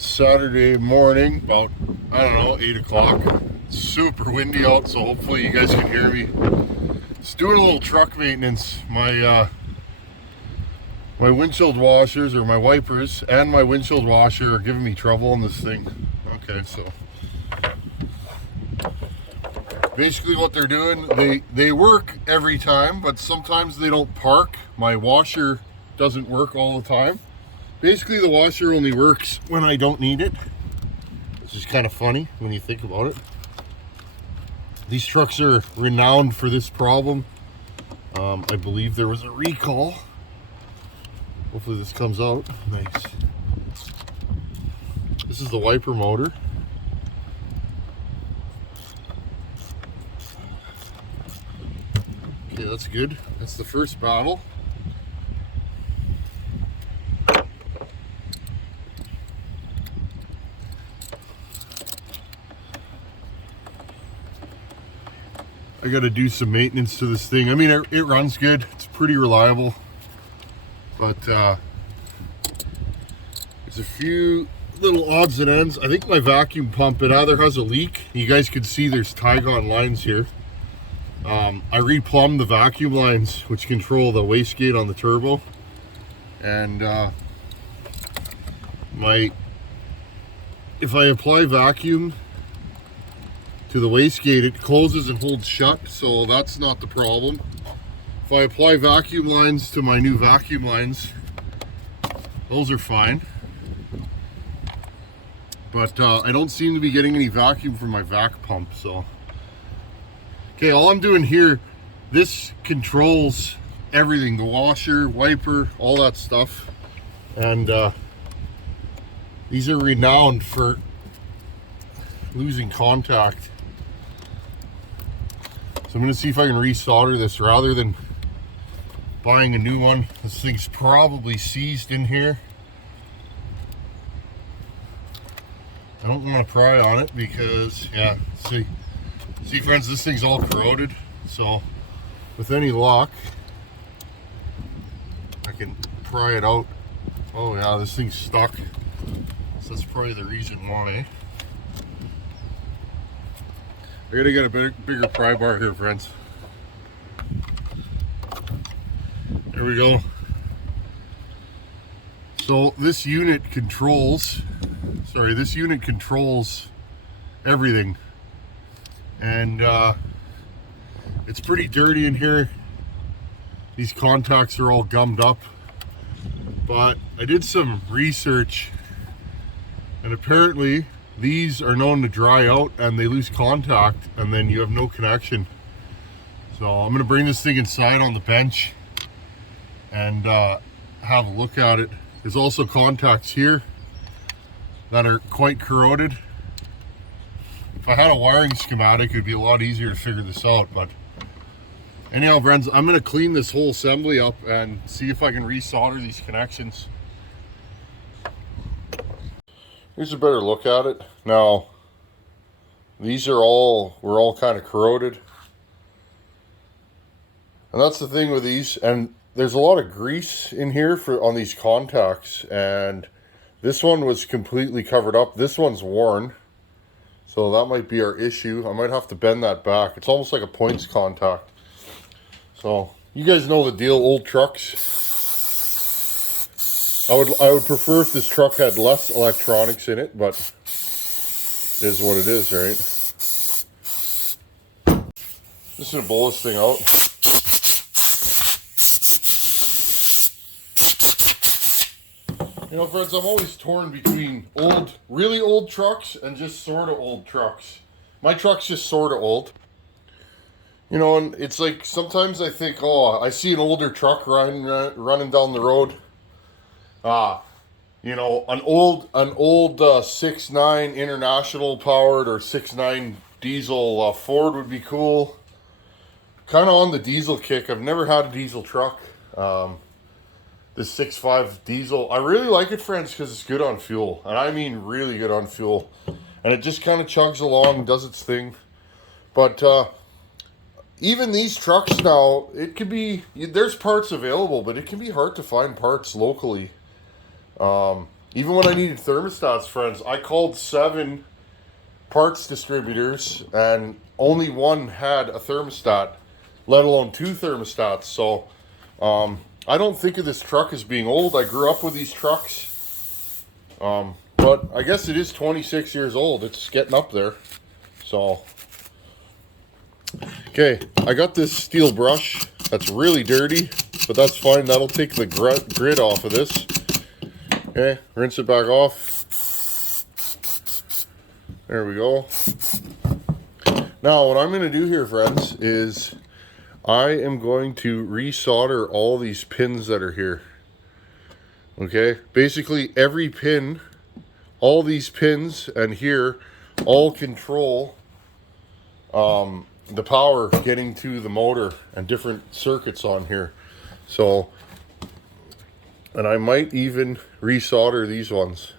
Saturday morning, about, I don't know, 8 o'clock. Super windy out, so hopefully you guys can hear me. Just doing a little truck maintenance. My windshield washers, or my wipers, and my windshield washer are giving me trouble on this thing. Okay, so basically what they're doing, they work every time, but sometimes they don't park. My washer doesn't work all the time. Basically, the washer only works when I don't need it, which is kind of funny when you think about it. These trucks are renowned for this problem. I believe there was a recall. Hopefully this comes out. Nice. This is the wiper motor. Okay, that's good. That's the first battle. I got to do some maintenance to this thing. I mean, it runs good. It's pretty reliable. But there's a few little odds and ends. I think my vacuum pump, it either has a leak. You guys can see there's Tygon lines here. I replumbed the vacuum lines, which control the wastegate on the turbo. And if I apply vacuum to the wastegate, it closes and holds shut, so that's not the problem. If I apply vacuum lines to my new vacuum lines, those are fine. But I don't seem to be getting any vacuum from my vac pump, so. Okay, all I'm doing here, this controls everything, the washer, wiper, all that stuff. And these are renowned for losing contact. So I'm going to see if I can resolder this rather than buying a new one. This thing's probably seized in here. I don't want to pry on it because, yeah, see friends, this thing's all corroded. So with any luck, I can pry it out. Oh yeah, this thing's stuck. So that's probably the reason why. I gotta get a bigger pry bar here, friends. There we go. So this unit controls everything. And it's pretty dirty in here. These contacts are all gummed up. But I did some research, and apparently these are known to dry out and they lose contact, and then you have no connection. So I'm gonna bring this thing inside on the bench and have a look at it. There's also contacts here that are quite corroded. If I had a wiring schematic, it'd be a lot easier to figure this out. But anyhow, friends, I'm gonna clean this whole assembly up and see if I can resolder these connections. Here's a better look at it. Now, these were all kind of corroded. And that's the thing with these. And there's a lot of grease in here on these contacts. And this one was completely covered up. This one's worn. So that might be our issue. I might have to bend that back. It's almost like a points contact. So, you guys know the deal, old trucks. I would prefer if this truck had less electronics in it, but it is what it is, right? Just gonna blow this thing out. You know, friends, I'm always torn between really old trucks and just sort of old trucks. My truck's just sort of old. You know, and it's like sometimes I think, oh, I see an older truck running down the road. You know, an old 6.9 international powered or 6.9 diesel Ford would be cool. Kind of on the diesel kick. I've never had a diesel truck. This 6.5 diesel, I really like it, friends, because it's good on fuel, and I mean really good on fuel. And it just kind of chugs along and does its thing. But even these trucks now, it could be, there's parts available, but it can be hard to find parts locally. Even when I needed thermostats, friends, I called 7 parts distributors and only one had a thermostat, let alone 2 thermostats. So I don't think of this truck as being old. I grew up with these trucks, but I guess it is 26 years old. It's getting up there. So okay, I got this steel brush that's really dirty, but that's fine. That'll take the grit off of this. Okay, rinse it back off. There we go. Now what I'm going to do here, friends, is I am going to resolder all these pins that are here. Okay, basically every pin, all these pins and here, all control the power getting to the motor and different circuits on here. So, and I might even resolder these ones.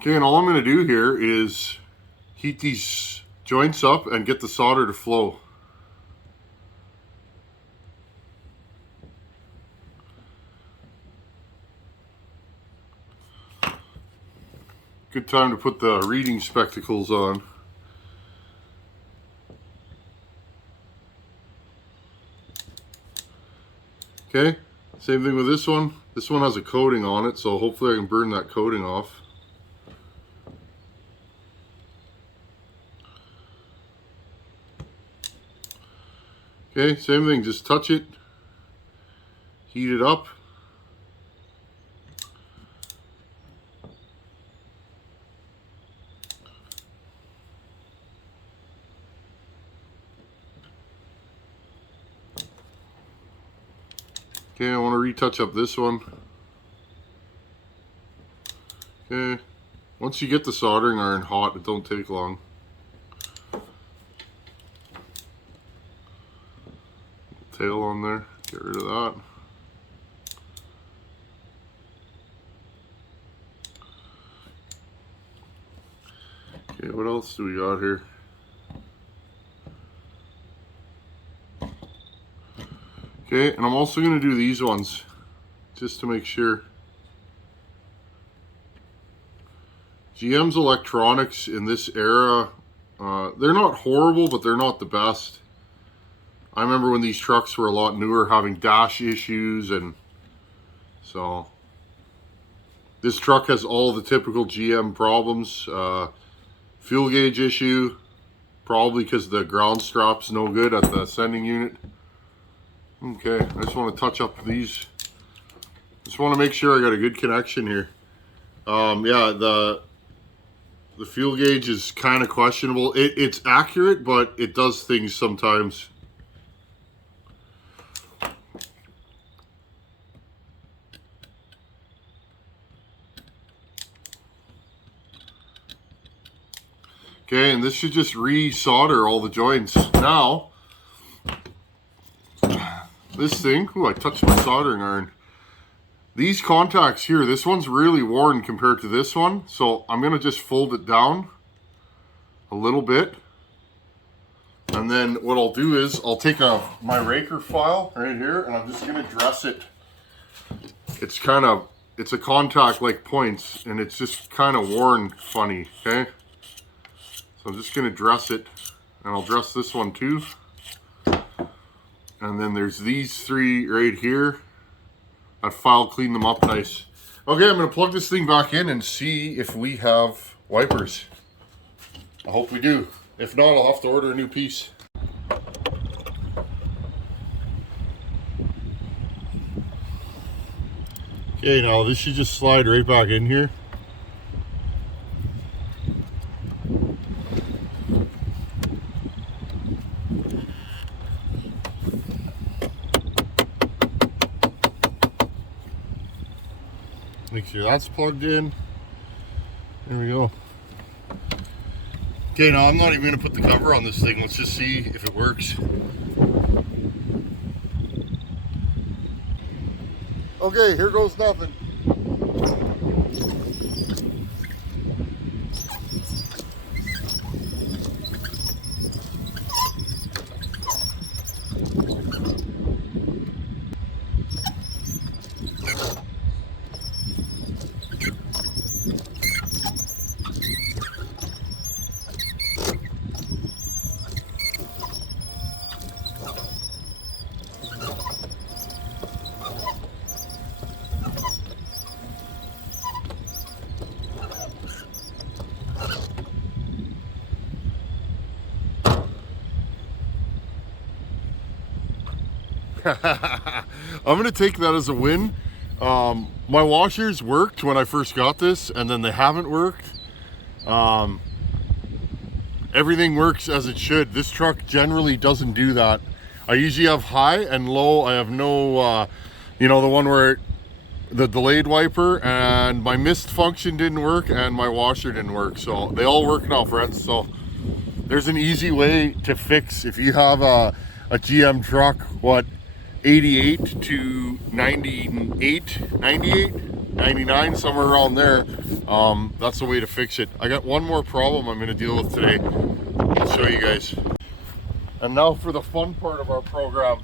Okay, and all I'm going to do here is heat these joints up and get the solder to flow. Good time to put the reading spectacles on. Okay, same thing with this one. This one has a coating on it, so hopefully I can burn that coating off. Okay, same thing, just touch it, heat it up. Okay, I want to retouch up this one. Okay, once you get the soldering iron hot, it don't take long. Tail on there, get rid of that. Okay, what else do we got here? Okay, and I'm also going to do these ones just to make sure. GM's electronics in this era, they're not horrible, but they're not the best. I remember when these trucks were a lot newer, having dash issues, and so this truck has all the typical GM problems. Fuel gauge issue, probably because the ground strap's no good at the sending unit. Okay, I just want to touch up these. Just want to make sure I got a good connection here. Yeah, the fuel gauge is kind of questionable. It's accurate, but it does things sometimes. Okay, and this should just re-solder all the joints. Now, this thing, ooh, I touched my soldering iron. These contacts here, this one's really worn compared to this one, so I'm going to just fold it down a little bit. And then what I'll do is I'll take my raker file right here, and I'm just going to dress it. It's a contact like points, and it's just kind of worn funny, okay? So I'm just going to dress it, and I'll dress this one too. And then there's these 3 right here. That file cleaned them up nice. Okay, I'm going to plug this thing back in and see if we have wipers. I hope we do. If not, I'll have to order a new piece. Okay, now this should just slide right back in here. Make sure that's plugged in. There we go. Okay, now I'm not even going to put the cover on this thing. Let's just see if it works. Okay, here goes nothing. I'm gonna take that as a win. My washers worked when I first got this, and then they haven't worked. Everything works as it should. This truck generally doesn't do that. I usually have high and low. I have no, you know, the one where the delayed wiper, and my mist function didn't work and my washer didn't work. So they all work now, friends. So there's an easy way to fix if you have a GM truck, what, 88 to 98, 99, somewhere around there. That's the way to fix it. I got one more problem I'm going to deal with today. I'll show you guys. And now for the fun part of our program.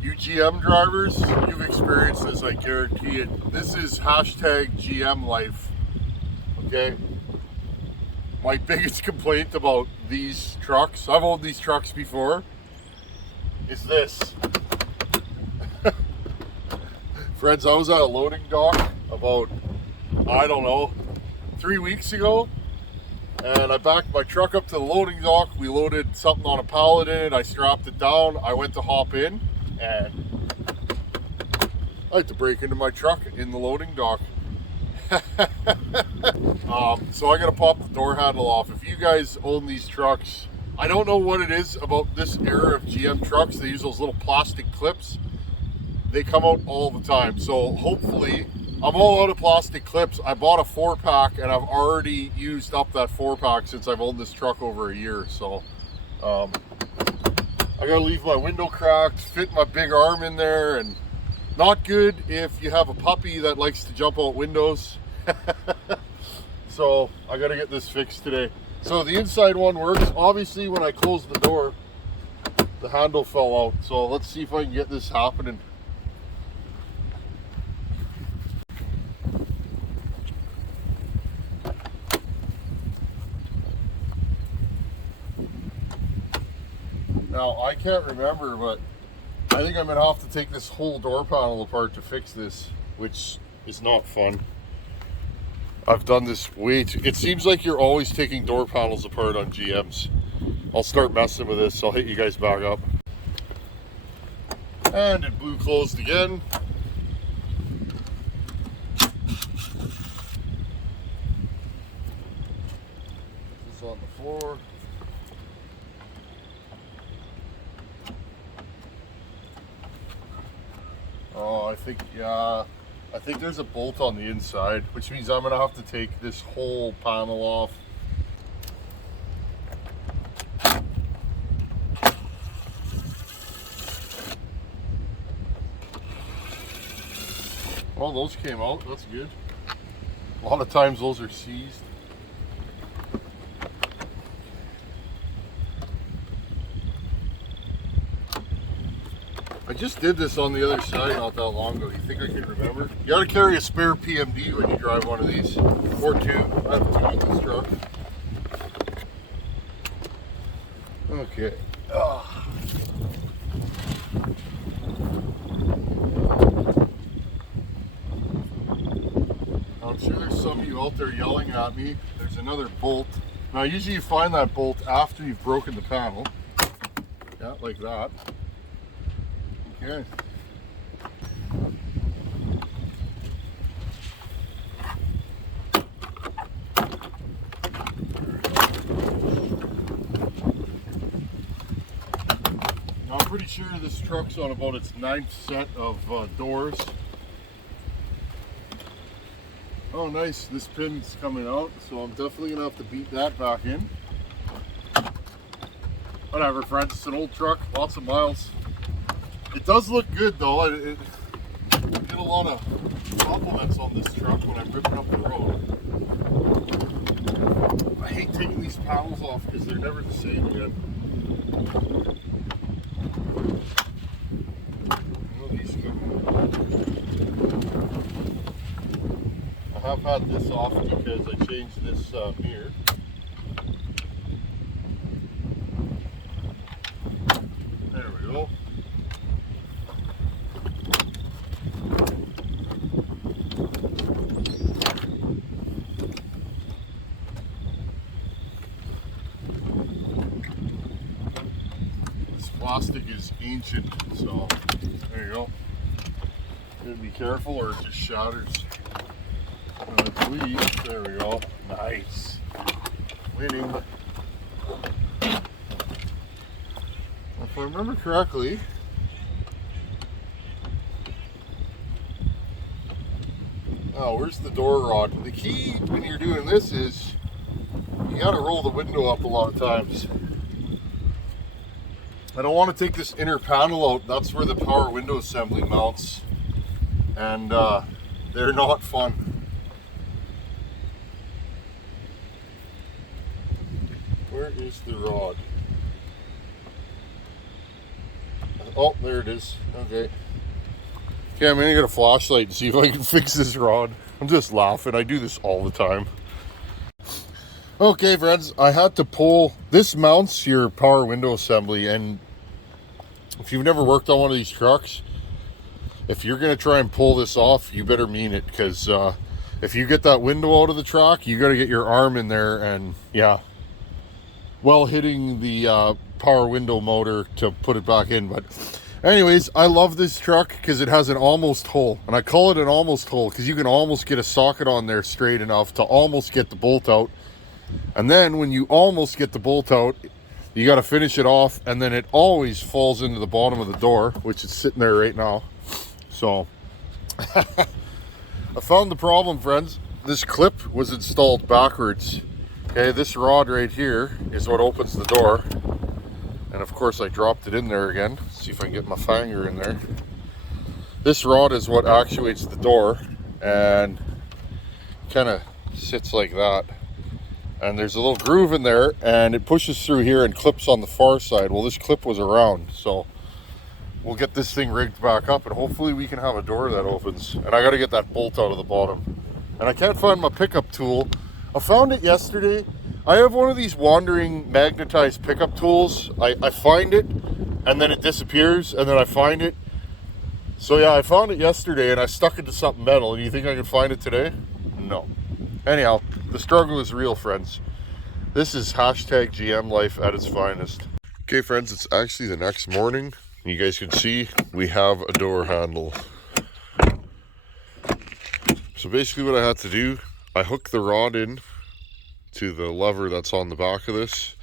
You GM drivers, you've experienced this, I guarantee it. This is hashtag GM life, okay? My biggest complaint about these trucks, I've owned these trucks before, is this. Friends, I was at a loading dock about, I don't know, 3 weeks ago, and I backed my truck up to the loading dock. We loaded something on a pallet in it, I strapped it down, I went to hop in, and I had to break into my truck in the loading dock. So I gotta pop the door handle off. If you guys own these trucks, I don't know what it is about this era of GM trucks. They use those little plastic clips. They come out all the time. So hopefully, I'm all out of plastic clips. I bought a 4-pack and I've already used up that 4-pack since I've owned this truck over a year. So I gotta leave my window cracked, fit my big arm in there, and not good if you have a puppy that likes to jump out windows. So I gotta get this fixed today. So the inside one works. Obviously when I closed the door, the handle fell out. So let's see if I can get this happening. Now I can't remember, but I think I'm gonna have to take this whole door panel apart to fix this, which is not fun. I've done this way too. It seems like you're always taking door panels apart on GMs. I'll start messing with this. I'll hit you guys back up. And it blew closed again. This on the floor. Oh, I think there's a bolt on the inside, which means I'm gonna have to take this whole panel off. Well, those came out, that's good. A lot of times those are seized. I just did this on the other side not that long ago. You think I can remember? You gotta carry a spare PMD when you drive one of these. Or two. I have two in this truck. Okay. I'm sure there's some of you out there yelling at me. There's another bolt. Now usually you find that bolt after you've broken the panel. Yeah, like that. Okay. I'm pretty sure this truck's on about its 9th set of doors. Oh nice, this pin's coming out, so I'm definitely gonna have to beat that back in. Whatever friends, it's an old truck, lots of miles. It does look good though. It get a lot of compliments on this truck when I'm ripping up the road. I hate taking these panels off because they're never the same again. I have had this off because I changed this mirror. There we go. Plastic is ancient, so there you go. Gotta be careful or it just shatters. I believe, there we go. Nice. Winning. If I remember correctly, oh, where's the door rod? The key when you're doing this is you gotta roll the window up a lot of times. I don't want to take this inner panel out. That's where the power window assembly mounts. And they're not fun. Where is the rod? Oh, there it is. Okay. Okay, I'm gonna get a flashlight and see if I can fix this rod. I'm just laughing. I do this all the time. Okay, friends, I had to pull. This mounts your power window assembly, and if you've never worked on one of these trucks, if you're gonna try and pull this off, you better mean it, because if you get that window out of the truck, you got to get your arm in there and yeah, well, hitting the power window motor to put it back in. But anyways, I love this truck because it has an almost hole, and I call it an almost hole because you can almost get a socket on there straight enough to almost get the bolt out. And then when you almost get the bolt out, you got to finish it off, and then it always falls into the bottom of the door, which is sitting there right now. So I found the problem, friends. This clip was installed backwards. Okay, this rod right here is what opens the door. And of course I dropped it in there again. Let's see if I can get my finger in there. This rod is what actuates the door and kind of sits like that. And there's a little groove in there and it pushes through here and clips on the far side. Well, this clip was around, so we'll get this thing rigged back up and hopefully we can have a door that opens. And I got to get that bolt out of the bottom. And I can't find my pickup tool. I found it yesterday. I have one of these wandering magnetized pickup tools. I find it and then it disappears and then I find it. So yeah, I found it yesterday and I stuck it to something metal. And you think I can find it today? No. Anyhow, the struggle is real, friends. This is hashtag GM life at its finest. Okay, friends, it's actually the next morning. You guys can see we have a door handle. So basically what I had to do, I hooked the rod in to the lever that's on the back of this.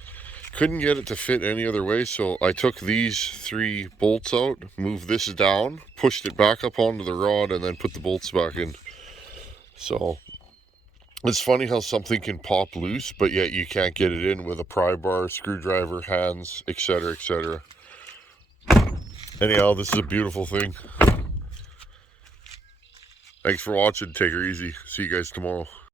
Couldn't get it to fit any other way, so I took these 3 bolts out, moved this down, pushed it back up onto the rod, and then put the bolts back in. So it's funny how something can pop loose, but yet you can't get it in with a pry bar, screwdriver, hands, etc., etc. Anyhow, this is a beautiful thing. Thanks for watching. Take her easy. See you guys tomorrow.